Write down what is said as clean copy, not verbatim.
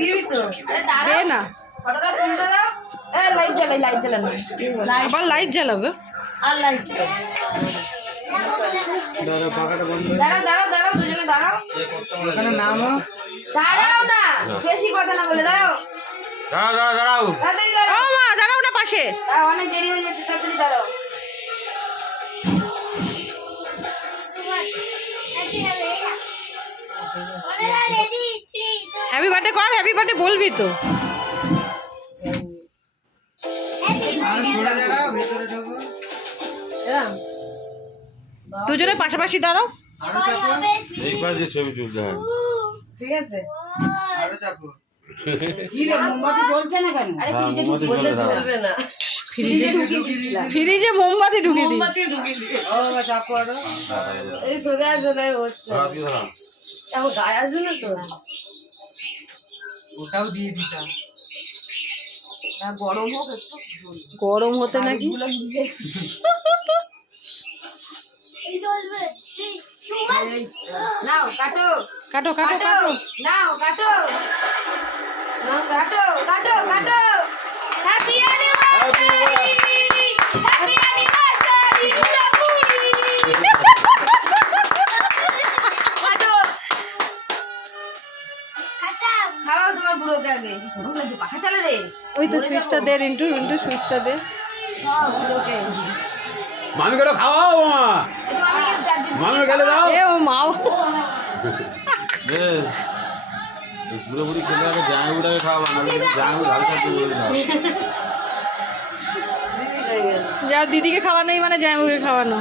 দিবি তো দে না ফটোটা তুলতে দাও লাইট জ্বালানো আবার লাইট জ্বালাবে আর লাইট দাঁড়াও দুজনে দাঁড়াও এখানে নামও দাঁড়াও না বেশি কথা না বলে দাঁড়াও তাড়াতাড়ি দাঁড়াও ও মা দাঁড়াও না পাশে অনেক দেরি হয়ে যাচ্ছে তাড়াতাড়ি দাঁড়াও হ্যাপি বার্থডে কর হ্যাপি বার্থডে বলবি তো ভেতরে ঢোকো দুজনে পাশাপাশি দাঁড়াও আরো চাপো এই পাশে ছবি তুলতে হয় ঠিক আছে আরো চাপো কি রে মোমবাতি জ্বলছে না কেন আরে ফ্রিজে ঢুকিয়ে চলবে না ফ্রিজে ঢুকিয়ে দিছিলাম ফ্রিজে মোমবাতি ঢুকিয়ে দিস ও বাবা চাপো আরো এই সোজা হচ্ছে এখন গায়ে আসবে না তো ওটাও দিয়ে দিতাম গরম হোক একটু গরম হতে নাকি নাও কাটো কাটো কাটো কাটো নাও কাটো হ্যাপি অ্যানিভার্সারি হ্যাপি অ্যানিভার্সারি কাটো খাওয়া তোমার বুড়োকে আগে বুড়ো যে পাখা চালা রে ওই তো সুইচটা দে রিন্টু সুইচটা দে খাওয়া বুড়োকে মামি করে খাওয়াও মামা একটু আমি মামি খেলে দাও এ ও মাও পুরো পুরি খেলে আগে জামাই বুড়াকে খাওয়াবো না জামাই ঝাল খাচ্ছে বলে দাও যা দিদিকে খাওয়ানোই মানে জামাইকে খাওয়ানো